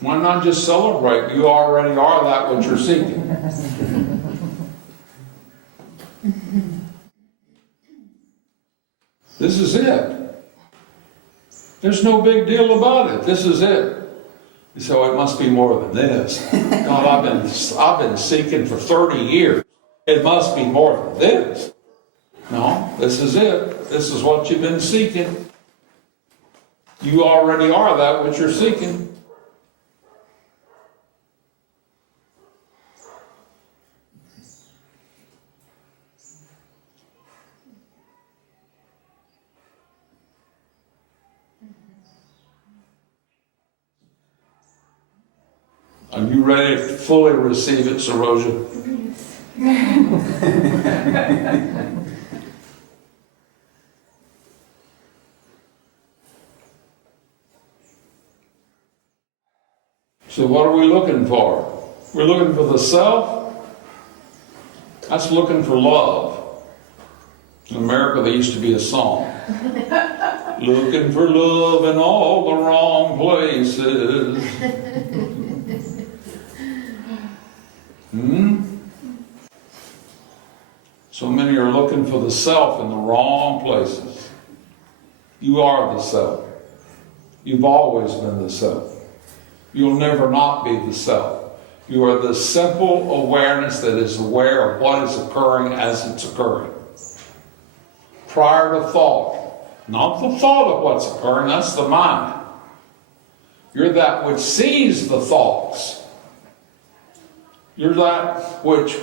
Why not just celebrate? You already are that which you're seeking. This is it. There's no big deal about it. This is it. So it must be more than this. God, I've been seeking for 30 years. It must be more than this. No, this is it. This is what you've been seeking. You already are that which you're seeking. Are you ready to fully receive it, Saroja? So what are we looking for? We're looking for the self. That's looking for love. In America, there used to be a song. Looking for love in all the wrong places. So many are looking for the self in the wrong places. You are the self. You've always been the self. You'll never not be the self. You are the simple awareness that is aware of what is occurring as it's occurring. Prior to thought. Not the thought of what's occurring, that's the mind. You're that which sees the thoughts. You're that which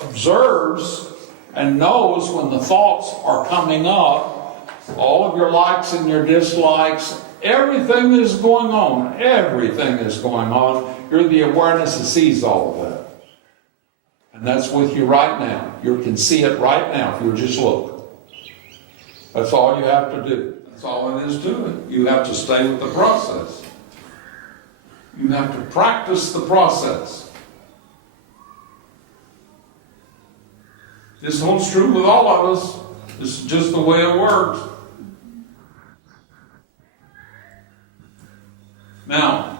observes and knows when the thoughts are coming up, all of your likes and your dislikes, everything is going on. Everything is going on. You're the awareness that sees all of that. And that's with you right now. You can see it right now if you just look. That's all you have to do. That's all it is to it. You have to stay with the process. You have to practice the process. This holds true with all of us. This is just the way it works. Now,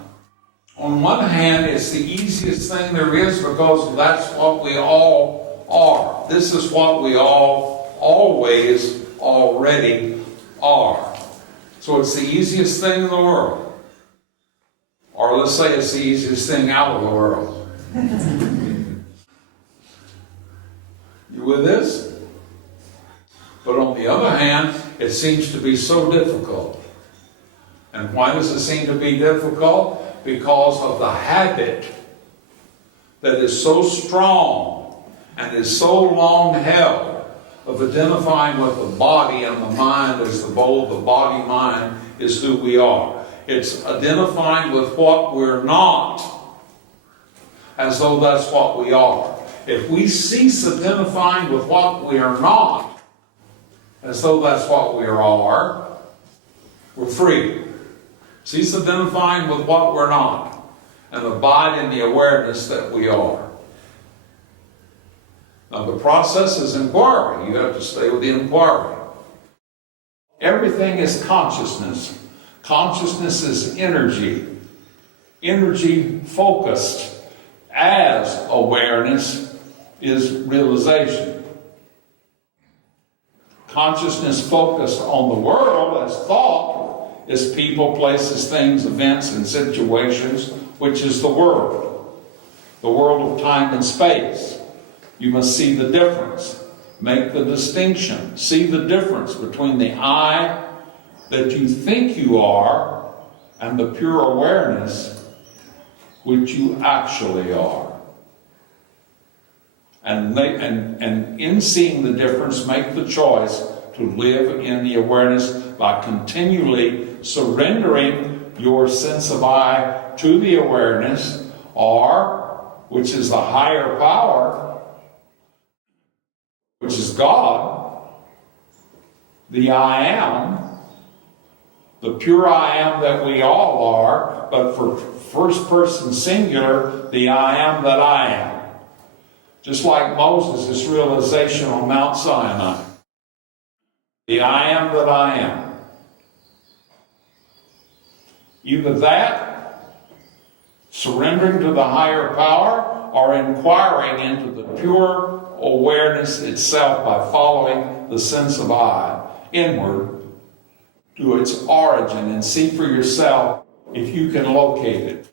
on one hand, it's the easiest thing there is because that's what we all are. This is what we all always already are. So it's the easiest thing in the world. Or let's say it's the easiest thing out of the world. You with this? But on the other hand, it seems to be so difficult. And why does it seem to be difficult? Because of the habit that is so strong and is so long held of identifying with the body and the mind as the body-mind is who we are. It's identifying with what we're not as though that's what we are. If we cease identifying with what we are not, as though that's what we are, we're free. Cease identifying with what we're not, and abide in the awareness that we are. Now the process is inquiry. You have to stay with the inquiry. Everything is consciousness. Consciousness is energy. Energy focused as awareness is realization. Consciousness focused on the world as thought is people, places, things, events, and situations, which is the world. The world of time and space. You must see the difference. Make the distinction. See the difference between the I that you think you are and the pure awareness which you actually are. And in seeing the difference, make the choice to live in the awareness by continually surrendering your sense of I to the awareness, or, which is the higher power, which is God, the I am, the pure I am that we all are, but for first person singular, the I am that I am. Just like Moses' realization on Mount Sinai. The I am that I am. Either that, surrendering to the higher power, or inquiring into the pure awareness itself by following the sense of I inward to its origin and see for yourself if you can locate it.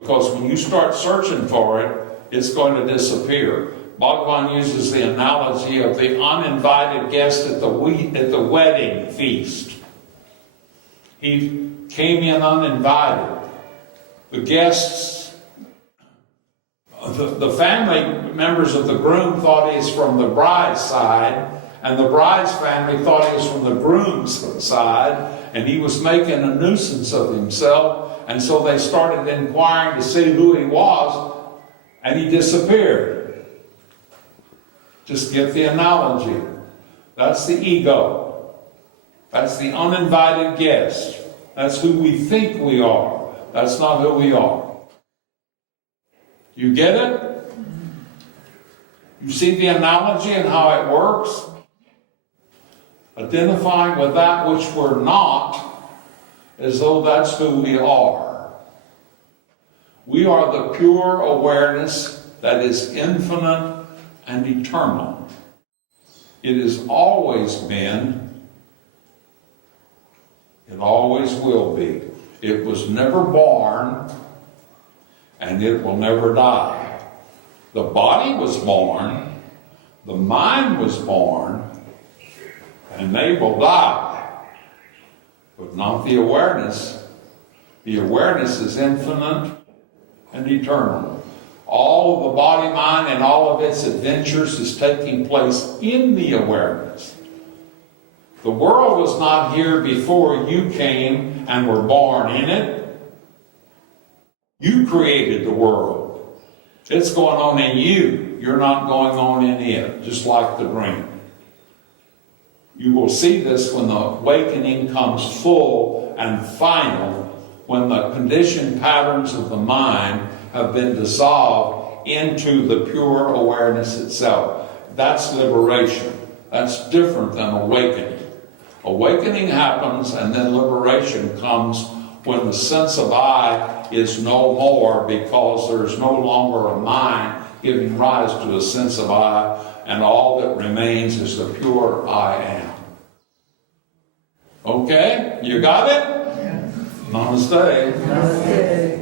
Because when you start searching for it, it's going to disappear. Bhagavan uses the analogy of the uninvited guest at the wedding feast. He came in uninvited. The guests, the family members of the groom thought he was from the bride's side, and the bride's family thought he was from the groom's side, and he was making a nuisance of himself, and so they started inquiring to see who he was, and he disappeared. Just get the analogy. That's the ego. That's the uninvited guest. That's who we think we are. That's not who we are. You get it? You see the analogy and how it works? Identifying with that which we're not as though that's who we are. We are the pure awareness that is infinite and eternal. It has always been. It always will be. It was never born, and it will never die. The body was born, the mind was born, and they will die, but not the awareness. The awareness is infinite and eternal. All of the body, mind, and all of its adventures is taking place in the awareness. The world was not here before you came and were born in it. You created the world. It's going on in you. You're not going on in it, just like the dream. You will see this when the awakening comes full and final, when the conditioned patterns of the mind have been dissolved into the pure awareness itself. That's liberation. That's different than awakening. Awakening happens, and then liberation comes when the sense of I is no more, because there's no longer a mind giving rise to a sense of I, and all that remains is the pure I am. Okay? You got it? Yes. Namaste. Namaste.